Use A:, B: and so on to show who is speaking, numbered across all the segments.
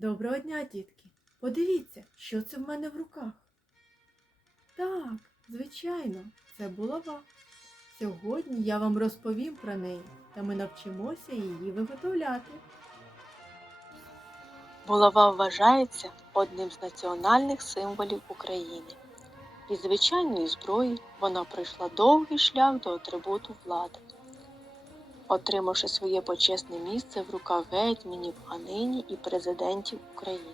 A: Доброго дня, дітки! Подивіться, що це в мене в руках. Так, звичайно, це булава. Сьогодні я вам розповім про неї, та ми навчимося її виготовляти.
B: Булава вважається одним з національних символів України. Із звичайної зброї вона пройшла довгий шлях до атрибуту влади, отримавши своє почесне місце в руках гетьманів, а нині і президентів України.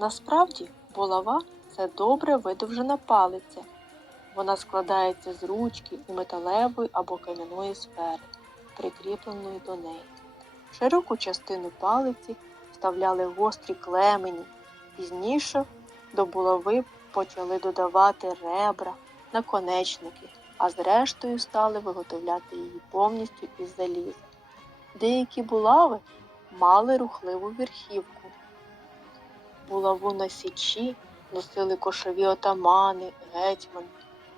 B: Насправді, булава це добре видовжена палиця. Вона складається з ручки і металевої або кам'яної сфери, прикріпленої до неї. Широку частину палиці вставляли гострі клемені. Пізніше до булави почали додавати ребра, наконечники, а зрештою стали виготовляти її повністю із заліза. Деякі булави мали рухливу верхівку. Булаву на січі носили кошові отамани, гетьмани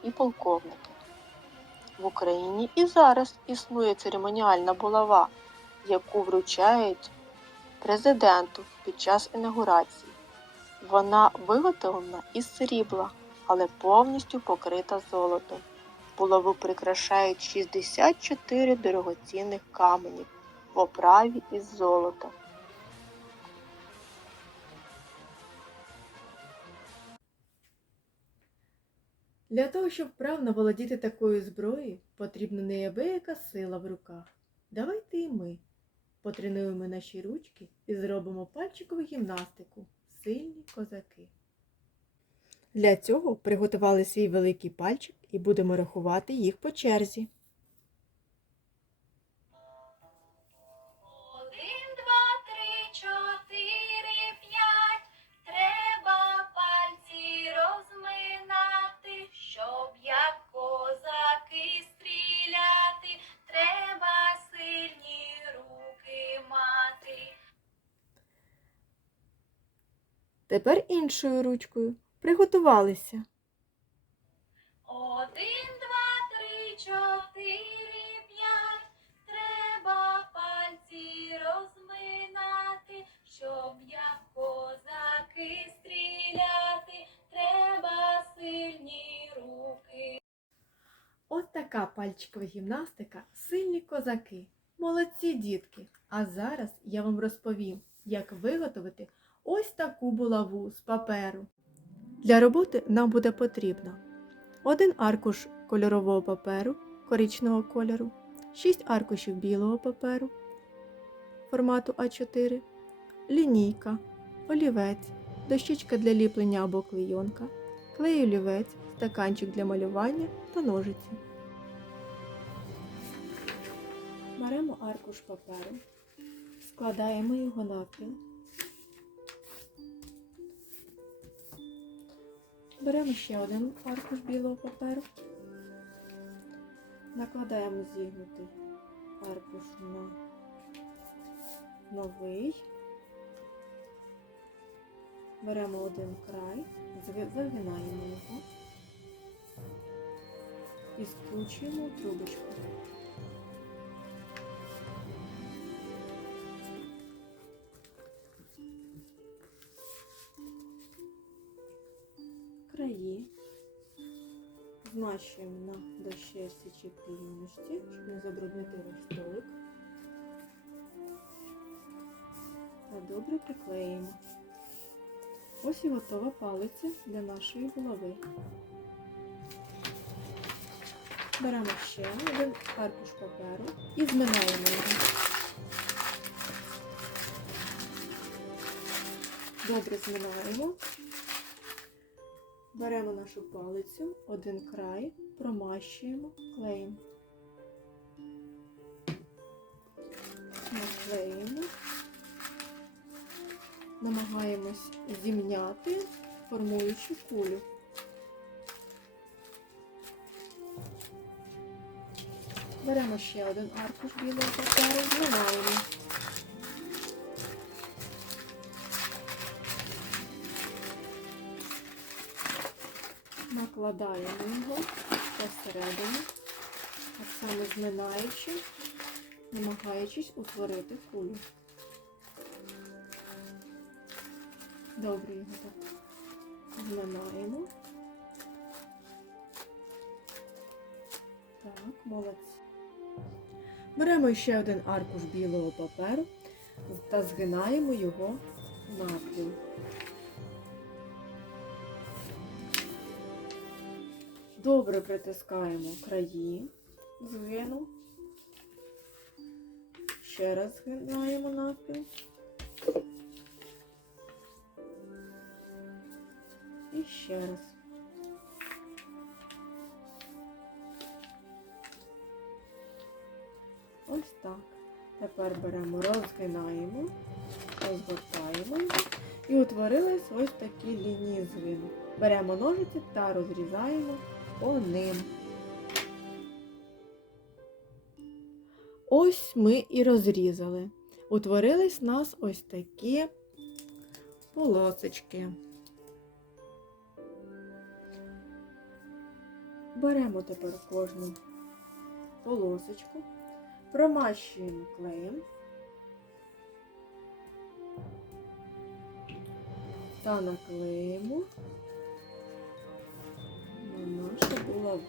B: і полковники. В Україні і зараз існує церемоніальна булава, яку вручають президенту під час інаугурації. Вона виготовлена із срібла, але повністю покрита золотом. Булаву прикрашають 64 дорогоцінних каменів в оправі із золота.
A: Для того, щоб вправно володіти такою зброєю, потрібна неабияка сила в руках. Давайте і ми потренуємо наші ручки і зробимо пальчикову гімнастику. Сильні козаки. Для цього приготували свій великий пальчик і будемо рахувати їх по черзі. Тепер іншою ручкою. Приготувалися.
C: Один, два, три, чотири, п'ять. Треба пальці розминати, щоб як козаки стріляти. Треба сильні руки.
A: От така пальчикова гімнастика сильні козаки. Молодці дітки! А зараз я вам розповім, як виготовити ось таку булаву з паперу. Для роботи нам буде потрібно один аркуш кольорового паперу коричневого кольору, 6 аркушів білого паперу формату А4, лінійка, олівець, дощечка для ліплення або клейонка, клей олівець, стаканчик для малювання та ножиці. Беремо аркуш паперу, складаємо його навпіл. Беремо ще один аркуш білого паперу. Накладаємо зігнутий аркуш на новий. Беремо один край, вигинаємо його і скручуємо трубочку. Дощечці чи плівності, щоб не забруднити весь столик. Та добре приклеїмо. Ось і готова палиця для нашої булави. Беремо ще один аркуш паперу і зминаємо його. Добре зминаємо. Беремо нашу палицю, один край, промащуємо клеєм. Наклеїмо. Намагаємось зімняти, формуючи кулю. Беремо ще один аркуш білого паперу, зминаємо. Накладаємо його посередині, так само зминаючи, намагаючись утворити кулю. Добре його так зминаємо. Так, молодці. Беремо ще один аркуш білого паперу та згинаємо його навпіл. Добре притискаємо краї згину. Ще раз згинаємо навпіл. І ще раз. Ось так. Тепер беремо, розгинаємо, розгортаємо і утворились ось такі лінії згину. Беремо ножиці та розрізаємо по ним. Ось ми і розрізали. Утворились нас ось такі полосочки. Беремо тепер кожну полосочку, промащуємо клеєм та наклеїмо булаву.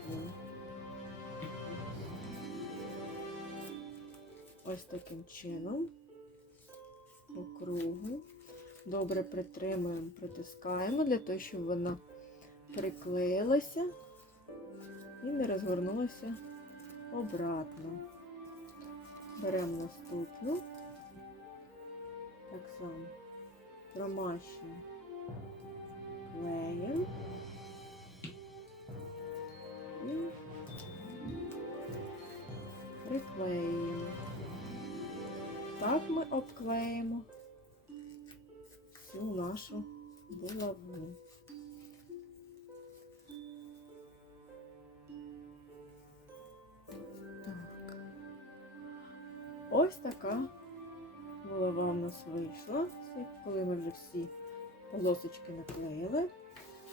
A: Ось таким чином по кругу. Добре притримуємо, притискаємо для того, щоб вона приклеїлася і не розгорнулася обратно. Беремо наступну, так само промащуємо клеєм обклеїмо всю нашу булаву. Так. Ось така булава в нас вийшла, коли ми вже всі полосочки наклеїли.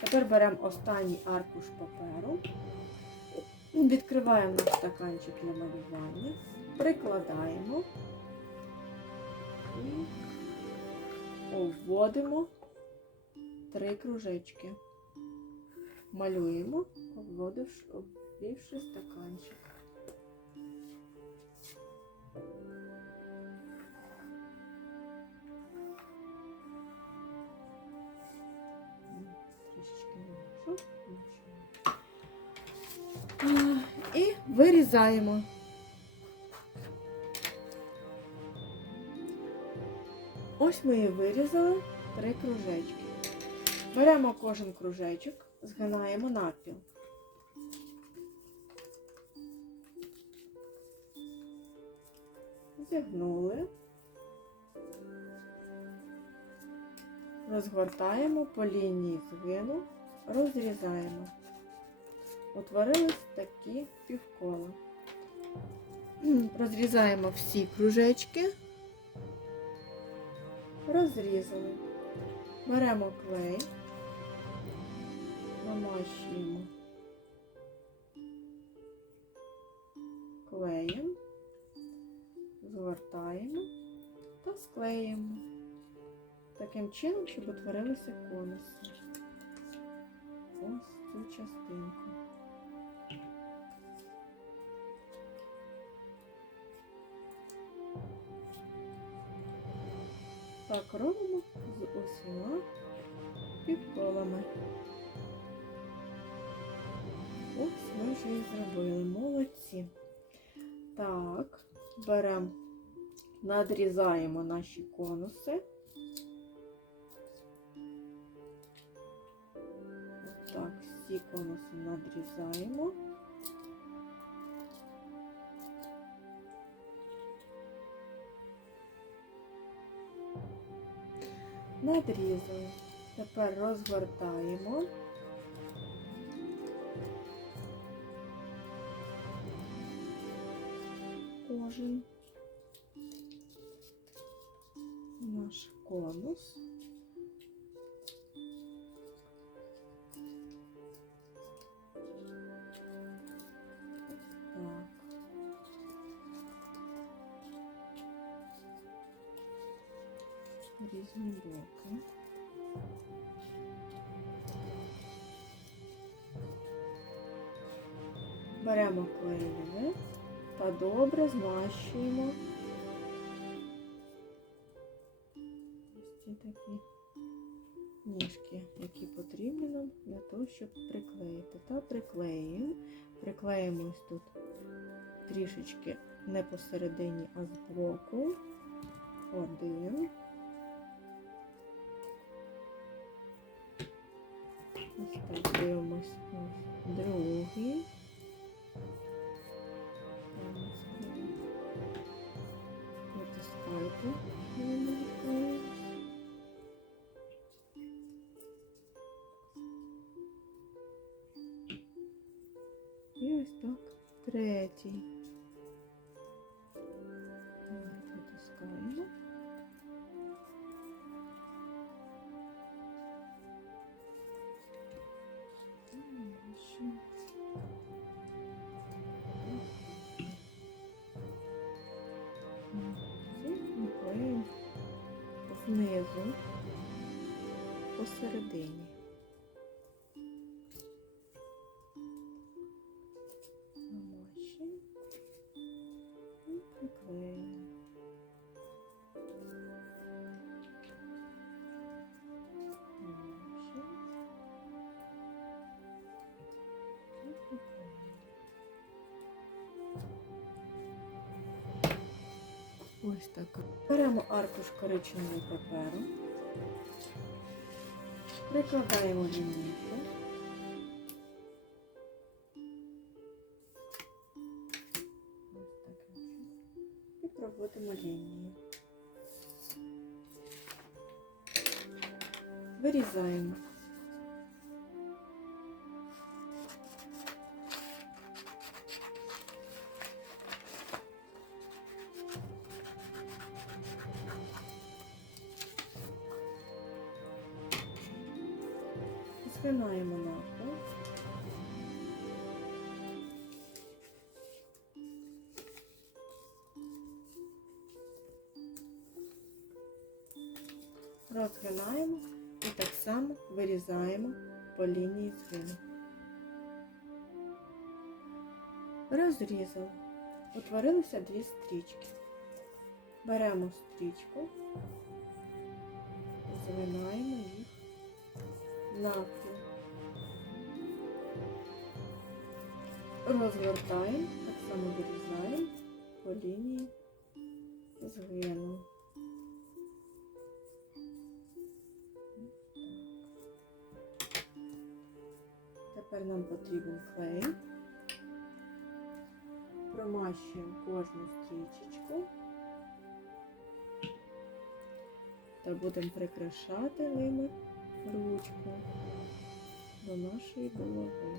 A: Тепер беремо останній аркуш паперу, відкриваємо стаканчик для малювання, прикладаємо обводимо три кружечки. Малюємо, обводивши, обвівши стаканчик. Трішечки не. І вирізаємо. Ось ми і вирізали три кружечки. Беремо кожен кружечок, згинаємо навпіл. Зігнули. Розгортаємо по лінії згину, розрізаємо. Утворились такі півкола. Розрізаємо всі кружечки. Розрізали. Беремо клей, намащуємо клеєм, згортаємо та склеїмо. Таким чином, щоб утворилися конуси. Ось цю частинку. З півколами. Ось ми вже і зробили. Молодці. Так, беремо, надрізаємо наші конуси. Так, всі конуси надрізаємо. Надрізали. Тепер розгортаємо. Кожен наш конус. Різні боки. Беремо клеєве та добре змащуємо. Ось ці такі ніжки, які потрібні нам для того, щоб приклеїти. Та приклеюємо. Приклеїмо ось тут трішечки не посередині, а з боку. Один. Ось так дивимось. Ось другий. Натискайте. І ось так. Третій. Ось така. Беремо аркуш коричневого паперу, прикладаємо лінійку. І проводимо лінію. Вирізаємо. Згинаємо навпіл. Розгинаємо і так само вирізаємо по лінії згину. Розрізали. Утворилися дві стрічки. Беремо стрічку, згинаємо їх навпіл. Розгортаємо, так само вирізаємо по лінії згину. Тепер нам потрібен клей. Промащуємо кожну стрічечку та будемо прикрашати ними ручку до нашої голови.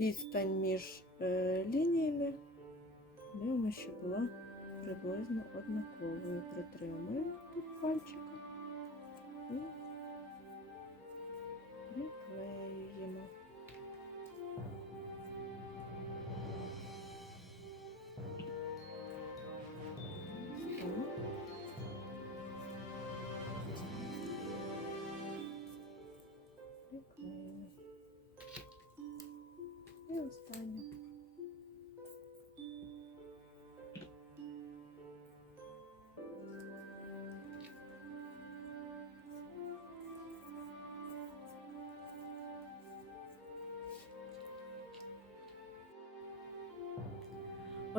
A: Відстань між е, лініями дивимося, що була приблизно однаковою. Притримуємо тут пальчиком і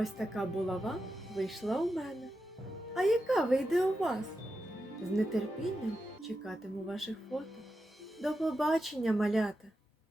A: Ось така булава вийшла у мене. А яка вийде у вас? З нетерпінням чекатиму ваших фото. До побачення, малята!